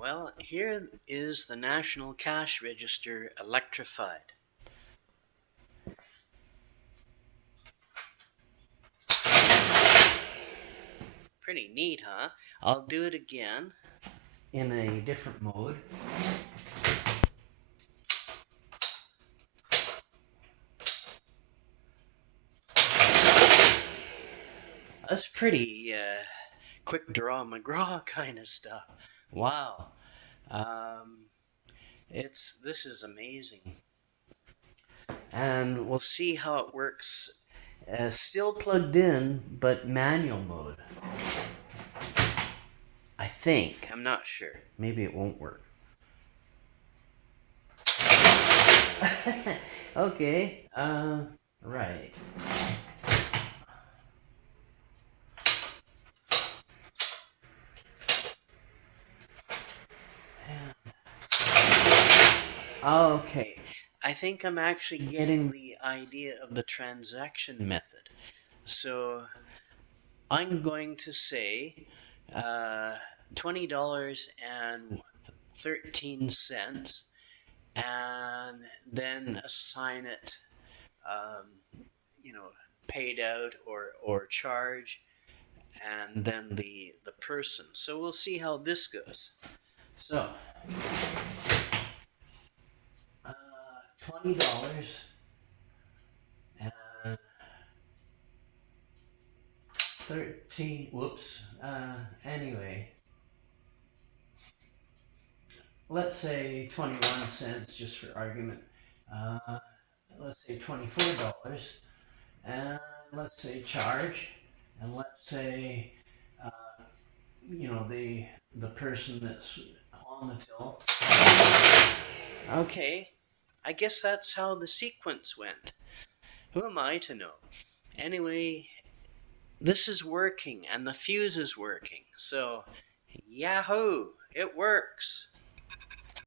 Well, here is the National Cash Register electrified. Pretty neat, huh? I'll do it again in a different mode. That's pretty quick draw McGraw kind of stuff. Wow. Um, this is amazing. And we'll see how it works. Still plugged in, but manual mode. I think. I'm not sure. Maybe it won't work. Okay. Right. Okay. I think I'm actually getting the idea of the transaction method. So I'm going to say uh, $20.13 and then assign it, um, you know, paid out or charge, and then the person. So we'll see how this goes. So, uh, $20 and 13. Whoops. Anyway, let's say 21 cents just for argument. Uh, let's say $24 and let's say charge, and let's say the person that's on the till. Okay, I guess that's how the sequence went. Who am I to know? Anyway, this is working and the fuse is working. So, yahoo, it works.